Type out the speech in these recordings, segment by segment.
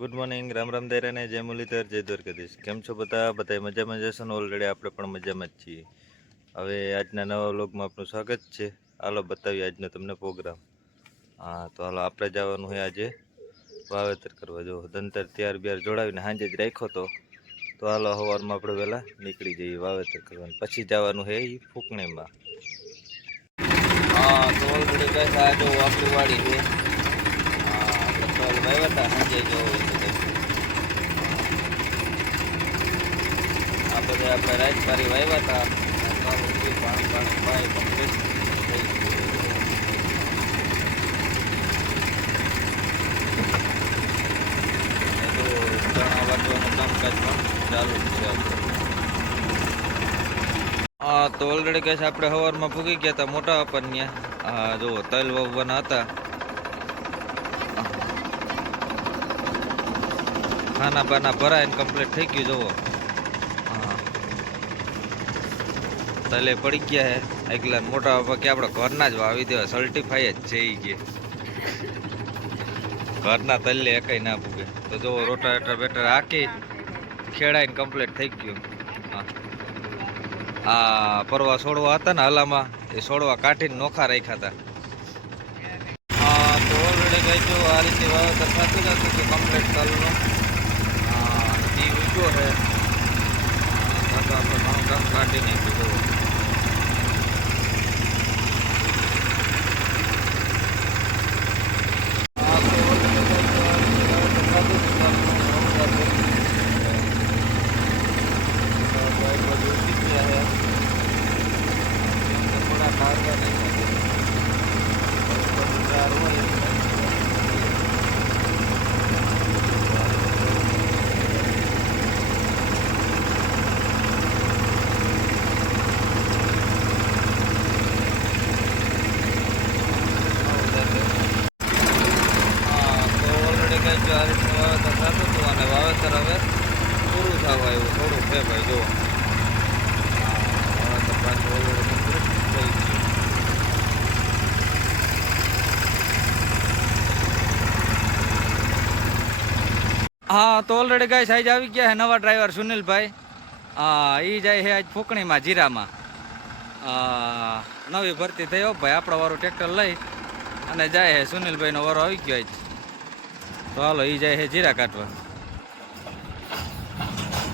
Good morning, Ram Ram દેરા ને જય મુરલીધર, જય દ્વારકાધીશ. કેમ છો બધા? બધા મજામાં જશો ને? ઓલરેડી આપણે પણ મજામાં જ છીએ. હવે આજના નવા વ્લોગમાં આપનું સ્વાગત છે. હાલો બતાવીએ આજનો તમને પ્રોગ્રામ. હા તો હાલો આપણે જવાનું છે આજે વાવેતર કરવા. જો ધનતર તૈયાર બિયાર જોડાવીને સાંજે જ રાખ્યો તો હાલો સવારમાં આપણે વહેલા નીકળી જઈએ વાવેતર કરવાનું. પછી જવાનું છે એ ફૂકણીમાં. હા તો ઓલરેડી કઈ આ જો આપણી વાડી છે. વાવ્યા હતા સાંજે જો આ બધા આપણે રાઈસ પારી વાવ્યા હતા. પાણી પાઈ કમ્પ્લીટ થઈ ગયું. ચણા વાટવાનું કામકાજ પણ ચાલુ જ છે આપણે. હા તો ઓલરેડી કહે છે આપણે સવારમાં ભૂગી ગયા હતા મોટા આપણને. હા જુઓ તલ વાવવાના હતા. ખાના બાના ભરાય કમ્પ્લીટ થઈ ગયું. જુઓ હા તલે પડી ગયા હે એકલા મોટા બાપા કે આપણે ઘરના જ વાવી દેવા, સર્ટિફાઈ જ છે એ કે ઘરના તલ્લે કઈ ના પૂગે. તો જુઓ રોટાવેટર બેટર હાકી ખેડાઈને કમ્પ્લીટ થઈ ગયું. આ પરવા છોડવા હતા ને હલામાં એ છોડવા કાઢીને નોખા રાખ્યા હતા. હા તો ઓલરેડી કઈ જો આ રીતે વાવેતર થતું જ હતું કમ્પ્લીટ તલનું. એ ઉગ્યો છે આપણે ઘણું કામ કાઢી નાખ્યું. વાવેતર હવે પૂરું થવા આવ્યું થોડું છે ભાઈ. જુઓ વાવેતર પાછું ઓલરેડી કમ્પ્લીટ થઈ ગયું. હા તો ઓલરેડી ગાય સાઈજ આવી ગયા છે નવા ડ્રાઈવર સુનિલભાઈ. હા એ જાય છે આજ ફૂકણીમાં જીરામાં. નવી ભરતી થયો ભાઈ આપણો વાળું ટ્રેક્ટર લઈ અને જાય છે. સુનિલભાઈનો વારો આવી ગયો આજ. તો હાલો એ જાય છે જીરા કાઢવા.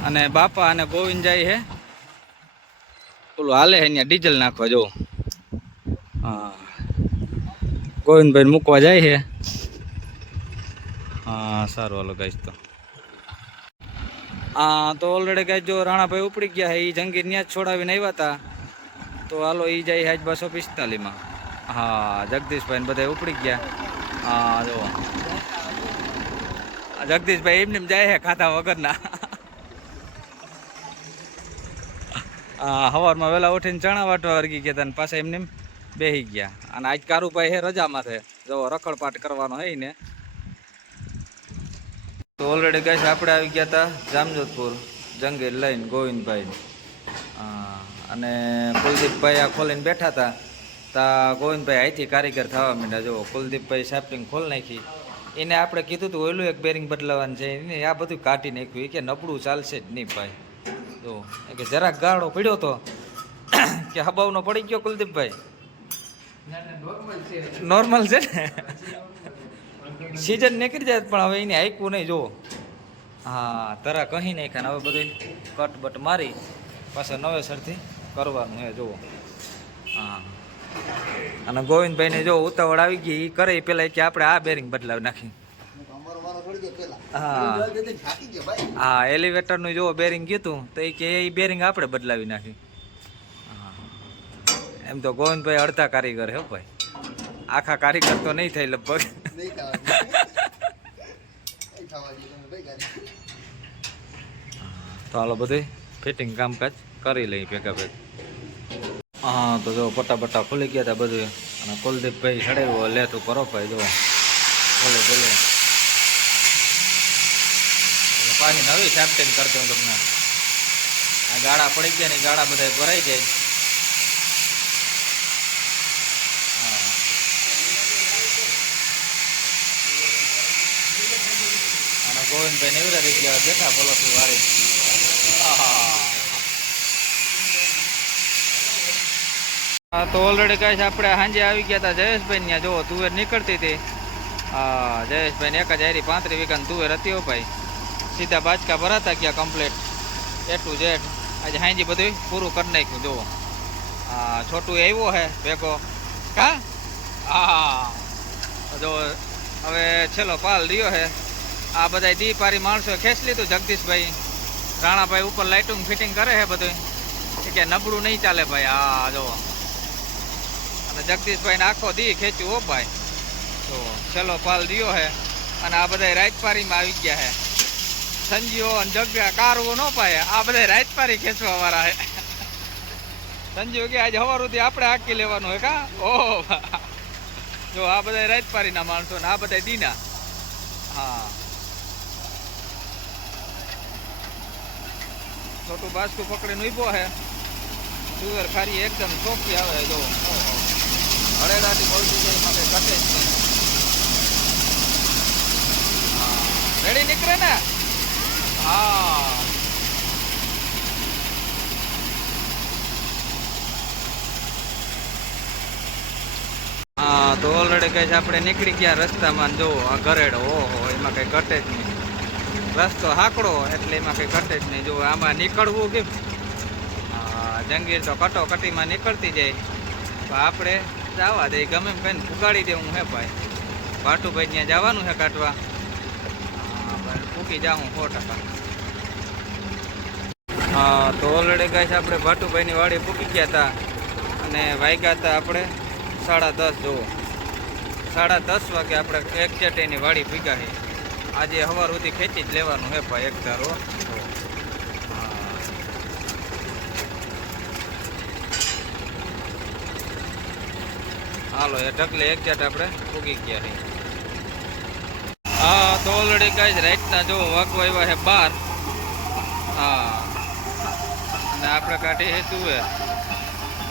અને બાપા અને ગોવિંદ જાય છે ઓલું હાલે છે અહીંયા ડીઝલ નાખવા. જો હા ગોવિંદભાઈ મૂકવા જાય છે. હા સારું હાલો ગાઈશ. તો ઓલરેડી ગાઈશ જો રાણાભાઈ ઉપડી ગયા છે. એ જંગીર ત્યાં જ છોડાવીને આવ્યા હતા. તો હાલો એ જાય આજ 245માં. હા જગદીશભાઈ ને બધા ઉપડી ગયા. હા જો જગદીશભાઈ એમને જાય છે ખાતા વગરના. સવારમાં વહેલા ઉઠીને ચણા વાટવા વર્ગી ગયા હતા ને પાછા એમને બેસી ગયા. અને આજ કારુભાઈ હે રજામાં છે. જો રખડપાટ કરવાનો હે ને. તો ઓલરેડી ગાઈસ આપણે આવી ગયા હતા જામજોધપુર જંગીર લઈને ગોવિંદભાઈ. અને કુલદીપભાઈ આ ખોલીને બેઠા હતા. તા ગોવિંદભાઈ અહીંથી કારીગર થવા માંડ્યા. જો કુલદીપભાઈ સાપટિંગ ખોલી નાખી. એને આપણે કીધું હતું ઓલું એક બેરિંગ બદલાવાનું છે એને આ બધું કાઢી નાખ્યું. એ કે નબળું ચાલશે જ નહીં ભાઈ. જો કે જરાક ગાળો પડ્યો તો કે હબાવનો પડી ગયો કુલદીપભાઈ. નોર્મલ છે ને સિઝન નીકળી જાય પણ હવે એને હાઈકવું નહીં. જુઓ હા તરા કહી નાખ્યા. હવે બધું કટ બટ મારી પાછા નવેસરથી કરવાનું હે. જુઓ હા અને ગોવિંદભાઈને જો ઉતાવળ આવી ગઈ એ કરે પેલા કે આપણે આ બેરિંગ બદલાવી નાખી. હા એલિવેટરનું જો બેરિંગ કીધું તો એ કે એ બેરિંગ આપણે બદલાવી નાખી. એમ તો ગોવિંદભાઈ અડધા કારીગર હે ભાઈ. આખા કારીગર તો નહીં થાય લગભગ. તો હાલો બધું ફિટિંગ કામકાજ કરી લઈ ભેગા ભેગા. હા તો જો પટ્ટા ખુલી ગયા હતા બધું. અને કુલદીપભાઈ ચડાવ્યો લે તું કરો ભાઈ. જો બોલે બોલે પાછી નવી સેફ્ટિંગ કરતો હું તમને. આ ગાળા પડી ગયા ને ગાળા બધા ભરાઈ જાય. ગોવિંદભાઈ નેવરા થઈ ગયા બેઠા પલોઠી વાળી. હા તો ઓલરેડી કાંઈ છે આપણે સાંજે આવી ગયા હતા જયેશભાઈ ત્યાં જો તુવેર નીકળતી હતી. હા જયેશભાઈને એક જ હારી 35 વીઘાની તુવેર હતી હો ભાઈ. સીધા બાચકા ભરાતા ગયા કમ્પ્લીટ A to Z. આજે હાંજી બધું પૂરું કરી નાખ્યું જુઓ. હા છોટું આવ્યો હે ભેગો કા. હા જો હવે છેલ્લો પાલ રહ્યો હે. આ બધા દી પારી માણસો ખેંચ લીધું. જગદીશભાઈ રાણાભાઈ ઉપર લાઇટિંગ ફિટિંગ કરે છે બધું કે નબળું નહીં ચાલે ભાઈ. હા જો અને જગદીશભાઈ ને આખો દી ખેંચ્યું હો ભાઈ. તો છેલ્લો પાલ રહ્યો હે અને આ બધા રાજપારીમાં આવી ગયા હે. સંજીઓ અને જગ્યા કારવો ન પાય. આ બધા રાજપારી ખેંચવા વાળા હે. સંજીવ કે આજે સવાર સુધી આપણે હાકી લેવાનું હોય કા. ઓહ જો આ બધા રાજપારીના માણસો ને આ બધા દીના. હા છોટું બાસકું પકડીને ઉભો હે. તુવેર ખારી એકદમ ચોખ્ખી આવે જો. હળેડાથી બોલતી જાય એમાં કઈ ઘટે જ નહીં. હા રેડી નીકળે ને. હા હા તો ઓલરેડી કઈ છે આપણે નીકળી ગયા રસ્તામાં. જો આ ગરેડો ઓહો એમાં કઈ ઘટે જ નહીં. રસ્તો હાકડો એટલે એમાં કઈ ઘટે જ નહીં. જો આમાં નીકળવું કેમ. હા જંગીર તો કટોકટીમાં નીકળતી જાય. તો આપણે જવા દે ગમે એમ કઈને ફુગાડી દેવું હે ભાઈ. ભાટુભાઈ ત્યાં જવાનું છે કાઢવા. હા ફૂકી જાઉં 100%. હા તો ઓલરેડી ગાય છે આપણે ભાટુભાઈની વાડી ફૂકી ગયા હતા અને વાગ્યા હતા આપણે 10:30. જુઓ 10:30 વાગે આપણે એક ચેટીની વાડી ભીગા છે. આજે સવાર સુધી ખેંચી જ લેવાનું હે ભાઈ એક ધારો. હાલો એ ઢગલે એક જાટ આપણે ફૂગી ગયા છે. હા તો ઓલરેડી ગાય રાઈટના જો વાગવા આવ્યા છે 12. હા અને આપણે કાઢી છે તુવેર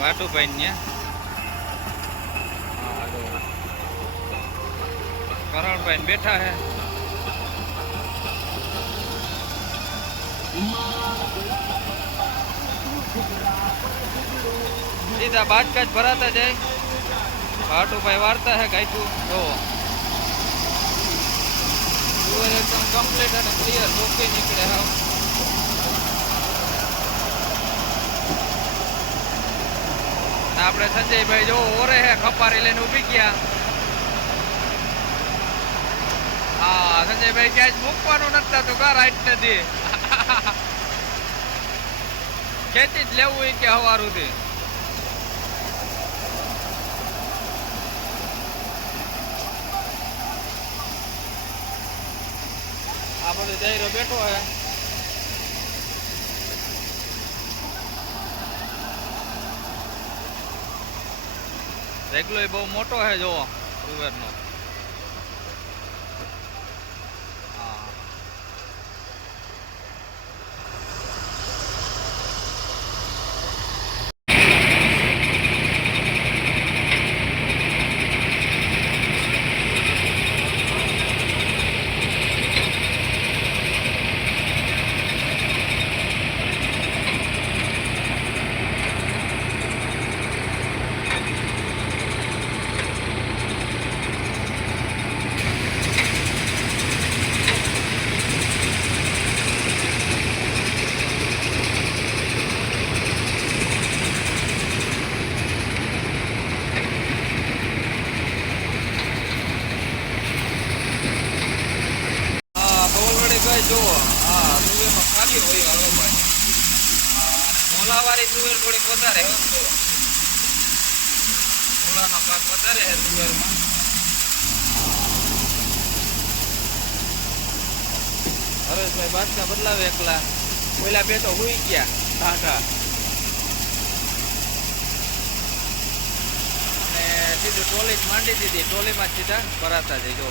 ભાટુભાઈ ને. હા જો કરણભાઈ બેઠા છે. સીધા બાજકાજ ભરાતા જાય. ભાટુભાઈ વાર્તા હે ગાયઠું જો તુવેર એકદમ કમ્પ્લીટ અને ક્લિયર ચોખ્ખી નીકળે. હા આપણે સંજયભાઈ જો ઓરે હે ખપારી લઈને ઉભી ગયા. હા સંજયભાઈ ક્યાંય મૂકવાનું નથી તો ઘર હાઈટ નથી. ખેતી જ લેવું હોય કે સવાર સુધી. આ બધો જયરો બેઠો હે. રેગલો બહુ મોટો હે જો તુવેરનો. જુઓ હા તુવેરમાં ખાલી હોય. હાલો ભાઈ મોલાવાળી તુવેર થોડીક વધારે હોય. જુઓ મોલાનો ભાગ વધારે છે તુવેરમાં. હરેશભાઈ બાદશાહ બદલાવે એકલા. પેલા બે તો હુઈ ગયા ઢાંઢા અને સીધું ટોલી જ માંડી દીધી. ટોલીમાં જ સીધા ભરાતા જાય. જો